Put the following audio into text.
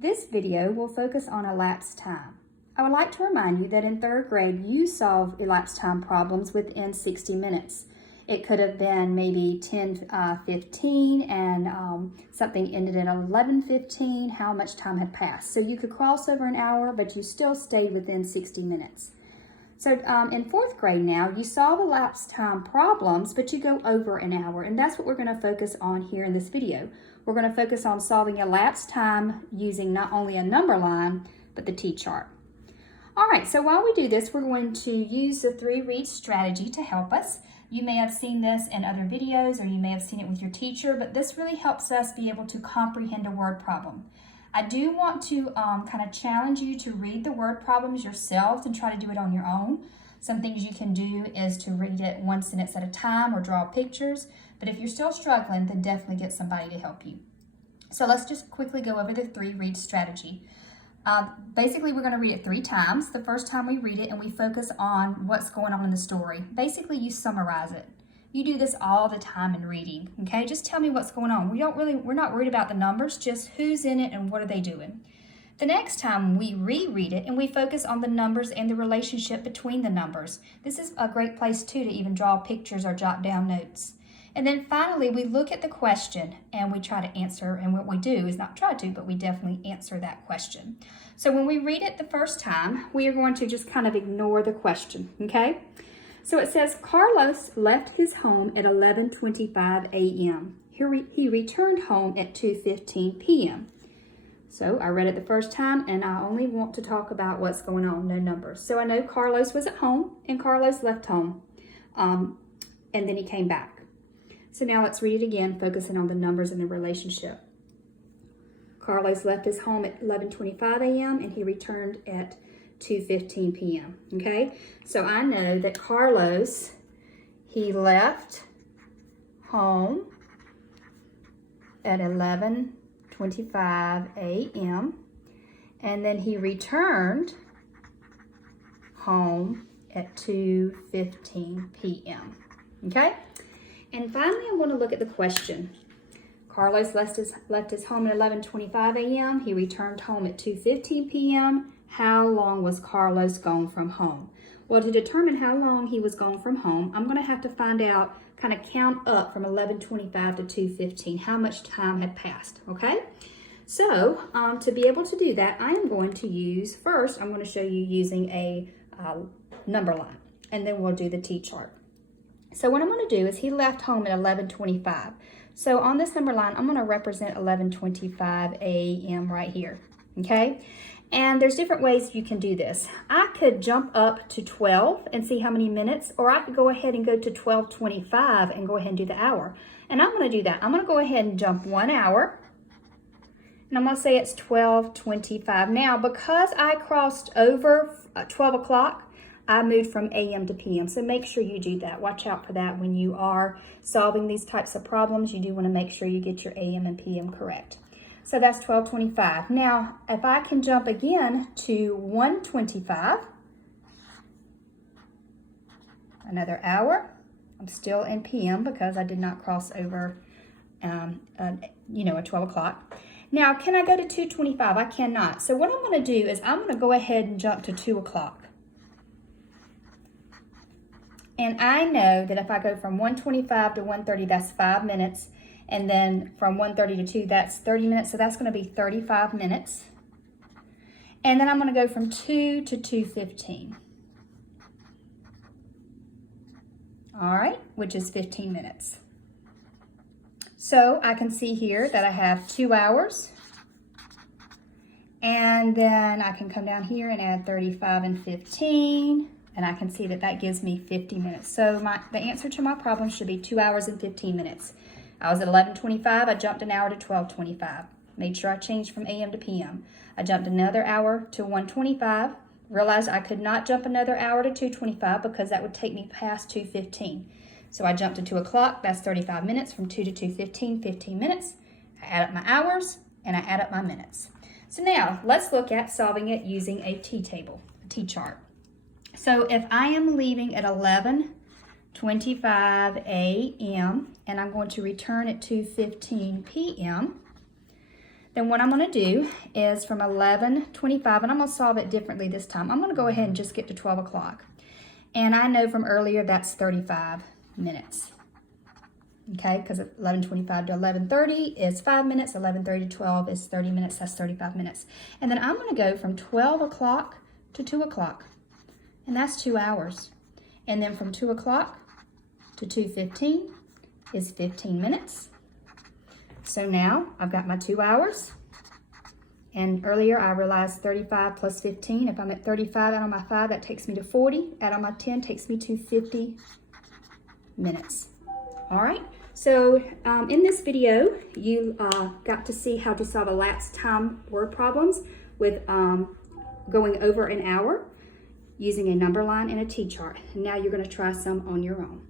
This video will focus on elapsed time. I would like to remind you that in third grade, you solve elapsed time problems within 60 minutes. It could have been maybe 10:15 and something ended at 11:15, how much time had passed. So you could cross over an hour, but you still stayed within 60 minutes. So in fourth grade now, you solve elapsed time problems, but you go over an hour, and that's what we're going to focus on here in this video. We're going to focus on solving elapsed time using not only a number line, but the T-chart. All right, so while we do this, we're going to use the 3-read strategy to help us. You may have seen this in other videos, or you may have seen it with your teacher, but this really helps us be able to comprehend a word problem. I do want to kind of challenge you to read the word problems yourselves and try to do it on your own. Some things you can do is to read it one sentence at a time or draw pictures, but if you're still struggling, then definitely get somebody to help you. So let's just quickly go over the 3-read strategy. Basically, we're going to read it 3 times. The first time we read it and we focus on what's going on in the story. Basically, you summarize it. You do this all the time in reading, okay? Just tell me what's going on. We're not worried about the numbers, just who's in it and what are they doing. The next time we reread it and we focus on the numbers and the relationship between the numbers. This is a great place too to even draw pictures or jot down notes. And then finally, we look at the question and we try to answer, and what we do is not try to, but we definitely answer that question. So when we read it the first time, we are going to just kind of ignore the question, okay? So it says, Carlos left his home at 11:25 a.m. He returned home at 2:15 p.m. So I read it the first time, and I only want to talk about what's going on, no numbers. So I know Carlos was at home, and Carlos left home, and then he came back. So now let's read it again, focusing on the numbers and the relationship. Carlos left his home at 11:25 a.m. and he returned at 2:15 p.m. Okay, so I know that Carlos, he left home at 11:25 a.m. and then he returned home at 2:15 p.m. Okay, and finally I'm going to look at the question. Carlos left his home at 11:25 a.m. He returned home at 2:15 p.m. How long was Carlos gone from home? Well, to determine how long he was gone from home, I'm going to have to find out, kind of count up from 11:25 to 2:15, how much time had passed, okay? So, to be able to do that, I am going to use, first, I'm going to show you using a number line, and then we'll do the T-chart. So what I'm going to do is he left home at 11:25. So on this number line, I'm going to represent 11:25 a.m. right here, okay? And there's different ways you can do this. I could jump up to 12 and see how many minutes, or I could go ahead and go to 12:25 and go ahead and do the hour. And I'm going to do that. I'm going to go ahead and jump 1 hour, and I'm going to say it's 12:25. Now, because I crossed over 12 o'clock, I moved from AM to PM, so make sure you do that. Watch out for that when you are solving these types of problems. You do want to make sure you get your AM and PM correct. So that's 12:25. Now, if I can jump again to 1:25, another hour. I'm still in PM because I did not cross over, at 12 o'clock. Now, can I go to 2:25? I cannot. So what I'm going to do is I'm going to go ahead and jump to 2 o'clock. And I know that if I go from 1:25 to 1:30, that's 5 minutes. And then from 1:30 to 2, that's 30 minutes. So that's going to be 35 minutes. And then I'm going to go from 2 to 2:15. All right, which is 15 minutes. So I can see here that I have 2 hours. And then I can come down here and add 35 and 15. And I can see that that gives me 50 minutes. So the answer to my problem should be 2 hours and 15 minutes. I was at 11:25, I jumped an hour to 12:25. Made sure I changed from AM to PM. I jumped another hour to 1:25. Realized I could not jump another hour to 2:25 because that would take me past 2:15. So I jumped to 2 o'clock, that's 35 minutes. From 2 to 2:15, 15 minutes. I add up my hours and I add up my minutes. So now let's look at solving it using a T-table, a T-chart. So if I am leaving at 11:25 a.m. and I'm going to return at 2:15 p.m., Then what I'm going to do is from 11:25, and I'm going to solve it differently this time. I'm going to go ahead and just get to 12 o'clock. And I know from earlier that's 35 minutes. Okay, because 11:25 to 11:30 is 5 minutes, 11:30 to 12 is 30 minutes, that's 35 minutes. And then I'm going to go from 12 o'clock to 2 o'clock, and that's 2 hours. And then from 2 o'clock to 2:15 is 15 minutes. So now I've got my 2 hours. And earlier I realized 35 plus 15. If I'm at 35, add on my 5, that takes me to 40. Add on my 10, takes me to 50 minutes. All right, so in this video, you got to see how to solve elapsed time word problems with going over an hour using a number line and a T-chart. Now you're going to try some on your own.